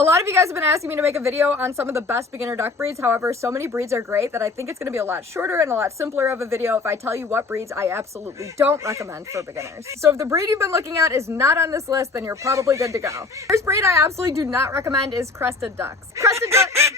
A lot of you guys have been asking me to make a video on some of the best beginner duck breeds. However, so many breeds are great that I think it's going to be a lot shorter and a lot simpler of a video if I tell you what breeds I absolutely don't recommend for beginners. So if the breed you've been looking at is not on this list, then you're probably good to go. First breed I absolutely do not recommend is Crested ducks. Crested ducks.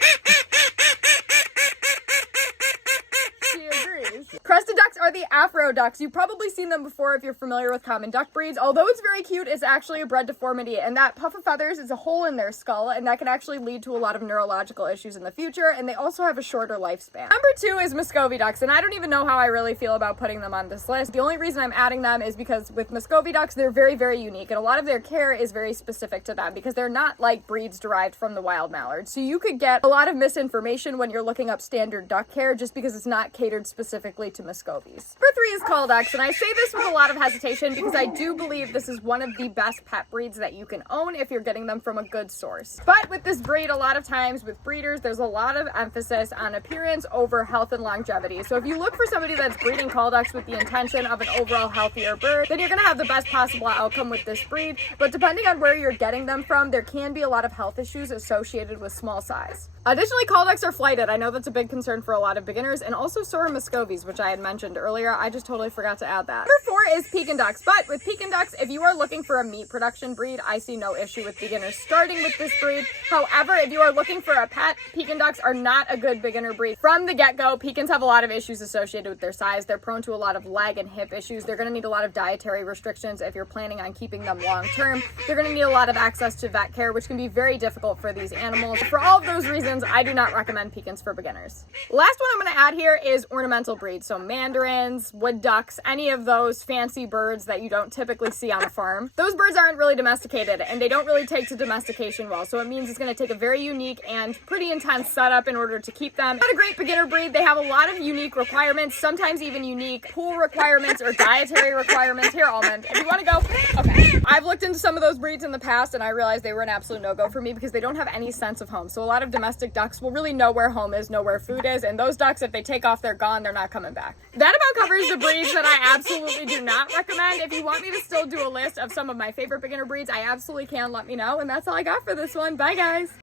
Crested ducks are the Afro ducks. You've probably seen them before if you're familiar with common duck breeds. Although it's very cute, it's actually a bred deformity, and that puff of feathers is a hole in their skull, and that can actually lead to a lot of neurological issues in the future, and they also have a shorter lifespan. Number 2 is Muscovy ducks, and I don't even know how I really feel about putting them on this list. The only reason I'm adding them is because with Muscovy ducks, they're very, very unique, and a lot of their care is very specific to them because they're not like breeds derived from the wild mallard. So you could get a lot of misinformation when you're looking up standard duck care just because it's not catered specifically to Muscovies. Number 3 is call ducks, and I say this with a lot of hesitation because I do believe this is one of the best pet breeds that you can own if you're getting them from a good source. But with this breed, a lot of times with breeders, there's a lot of emphasis on appearance over health and longevity. So if you look for somebody that's breeding call ducks with the intention of an overall healthier bird, then you're going to have the best possible outcome with this breed. But depending on where you're getting them from, there can be a lot of health issues associated with small size. Additionally, call ducks are flighted. I know that's a big concern for a lot of beginners, and also so are Muscovies, which I had mentioned earlier. I just totally forgot to add that. Number 4 is Pekin ducks, but with Pekin ducks, if you are looking for a meat production breed, I see no issue with beginners starting with this breed. However, if you are looking for a pet, Pekin ducks are not a good beginner breed. From the get-go, Pekins have a lot of issues associated with their size. They're prone to a lot of leg and hip issues. They're going to need a lot of dietary restrictions if you're planning on keeping them long-term. They're going to need a lot of access to vet care, which can be very difficult for these animals. For all of those reasons, I do not recommend Pekins for beginners. Last one I'm going to add here is ornamental breeds. So mandarins, wood ducks, any of those fancy birds that you don't typically see on a farm. Those birds aren't really domesticated, and they don't really take to domestication well. So it means it's going to take a very unique and pretty intense setup in order to keep them. Not a great beginner breed. They have a lot of unique requirements, sometimes even unique pool requirements or dietary requirements. Here, Almond, if you want to go. Okay. I've looked into some of those breeds in the past, and I realized they were an absolute no-go for me because they don't have any sense of home. So a lot of domestic ducks will really know where home is, know where food is, and those ducks, if they take off, they're gone, they're not coming back. That about covers the breeds that I absolutely do not recommend. If you want me to still do a list of some of my favorite beginner breeds, I absolutely can. Let me know, and that's all I got for this one. Bye, guys.